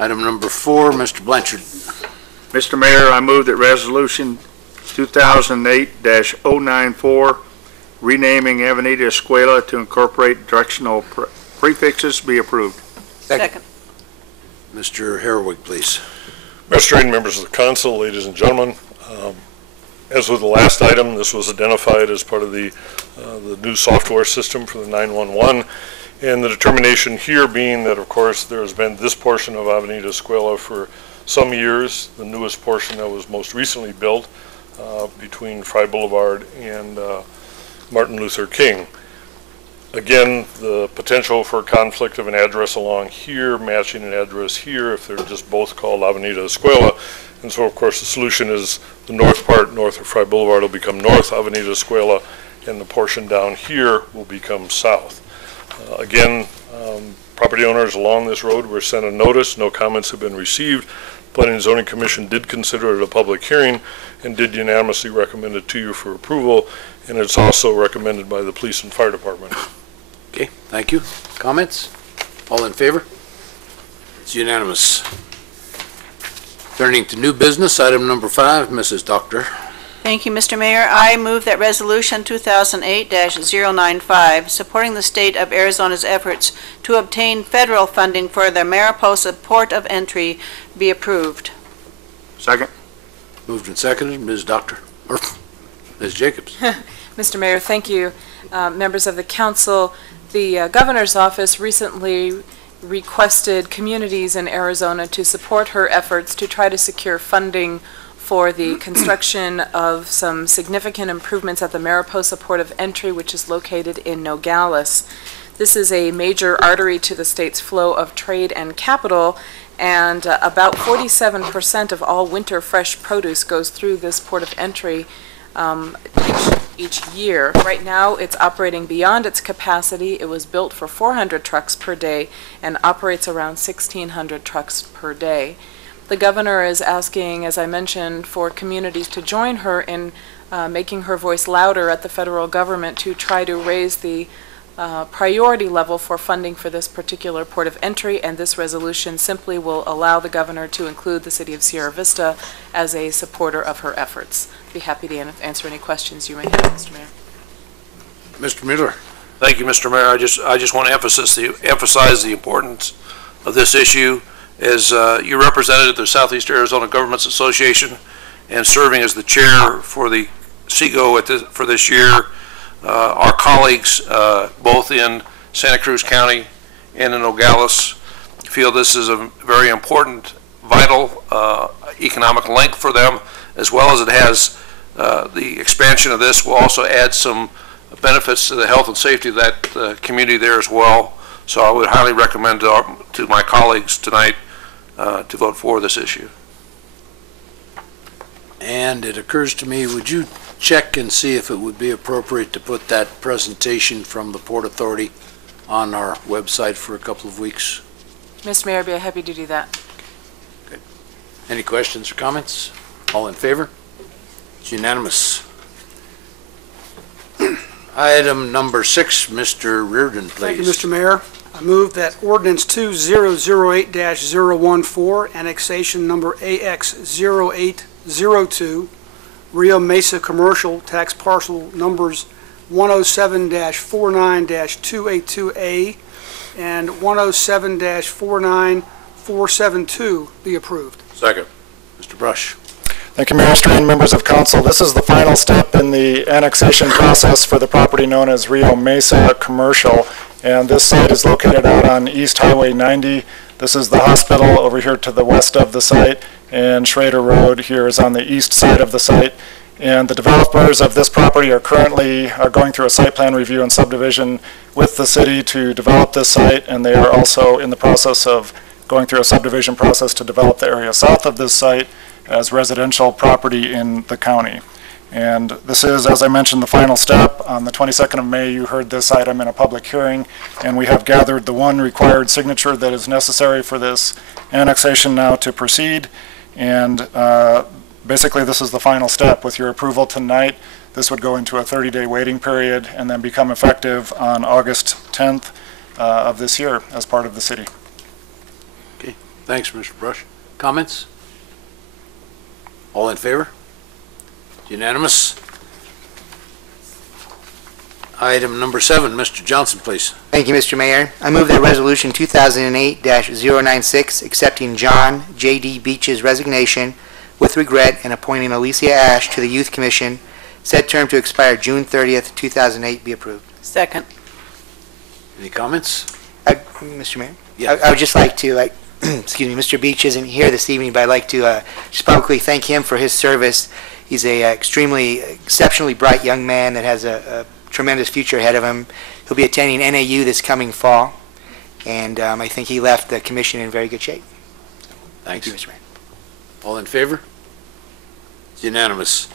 Item number 4, Mr. Blanchard. Mr. Mayor, I move that Resolution 2008-094, renaming Avenida Escuela to incorporate directional prefixes, be approved. Second. Mr. Herwig, please. Mr. Reed, members of the council, ladies and gentlemen, as with the last item, this was identified as part of the new software system for the 911, and the determination here being that, of course, there has been this portion of Avenida Escuela for some years, the newest portion that was most recently built between Fry Boulevard and Martin Luther King. Again, the potential for conflict of an address along here matching an address here if they're just both called Avenida Escuela. And so, of course, the solution is the north part, north of Fry Boulevard, will become North Avenida Escuela, and the portion down here will become south. Again, property owners along this road were sent a notice. No comments have been received. Planning and Zoning Commission did consider it a public hearing and did unanimously recommend it to you for approval, and it's also recommended by the Police and Fire Department. Okay, thank you. Comments? All in favor? It's unanimous. Turning to new business, item number 5, Mrs. Doctor. Thank you, Mr. Mayor. I move that Resolution 2008-095, supporting the state of Arizona's efforts to obtain federal funding for the Mariposa Port of Entry, be approved. Second. Moved and seconded. Ms. Doctor, or Ms. Jacobs. Mr. Mayor, thank you. Members of the council, the governor's office recently requested communities in Arizona to support her efforts to try to secure funding for the construction of some significant improvements at the Mariposa Port of Entry, which is located in Nogales. This is a major artery to the state's flow of trade and capital, and about 47% of all winter fresh produce goes through this port of entry each year. Right now, it's operating beyond its capacity. It was built for 400 trucks per day and operates around 1,600 trucks per day. The governor is asking, as I mentioned, for communities to join her in making her voice louder at the federal government to try to raise the priority level for funding for this particular port of entry, and this resolution simply will allow the governor to include the city of Sierra Vista as a supporter of her efforts. Be happy to answer any questions you may have, Mr. Mayor. Mr. Mueller. Thank you, Mr. Mayor. I just want to emphasize the importance of this issue. As you represented the Southeast Arizona Governments Association and serving as the chair for the SEGO for this year, our colleagues both in Santa Cruz County and in Nogales feel this is a very important, vital economic link for them, as well as it has the expansion of this will also add some benefits to the health and safety of that community there as well. So I would highly recommend to my colleagues tonight to vote for this issue. And it occurs to me, would you check and see if it would be appropriate to put that presentation from the Port Authority on our website for a couple of weeks? Mr. Mayor, I'd be happy to do that. Good. Any questions or comments? All in favor? It's unanimous. Item number 6, Mr. Reardon, please. Thank you, Mr. Mayor. I move that ordinance 2008-014, annexation number AX0802, Rio Mesa Commercial Tax Parcel numbers 107-49-282A and 107-49472 be approved. Second. Mr. Brush. Thank you, Mayor Strain, members of council. This is the final step in the annexation process for the property known as Rio Mesa Commercial, and this site is located out on East Highway 90. This is the hospital over here to the west of the site, and Schrader Road here is on the east side of the site. And the developers of this property are currently going through a site plan review and subdivision with the city to develop this site, and they are also in the process of going through a subdivision process to develop the area south of this site as residential property in the county. And this is, as I mentioned, the final step. On the 22nd of May, you heard this item in a public hearing, and we have gathered the one required signature that is necessary for this annexation now to proceed. And basically, this is the final step. With your approval tonight, this would go into a 30-day waiting period and then become effective on August 10th of this year as part of the city. Okay, Thanks, Mr. Brush. Comments? All in favor? Unanimous. Item number 7, Mr. Johnson, please. Thank you, Mr. Mayor. I move that Resolution 2008-096, accepting John J.D. Beach's resignation with regret and appointing Alicia Ash to the Youth Commission, said term to expire June 30th, 2008, be approved. Second. Any comments? Mr. Mayor? Yeah. I would just like to, excuse me, Mr. Beach isn't here this evening, but I'd like to just publicly thank him for his service. He's a exceptionally bright young man that has a tremendous future ahead of him. He'll be attending NAU this coming fall, and I think he left the commission in very good shape. Thanks. Thank you, Mr. Mayor. All in favor? It's unanimous.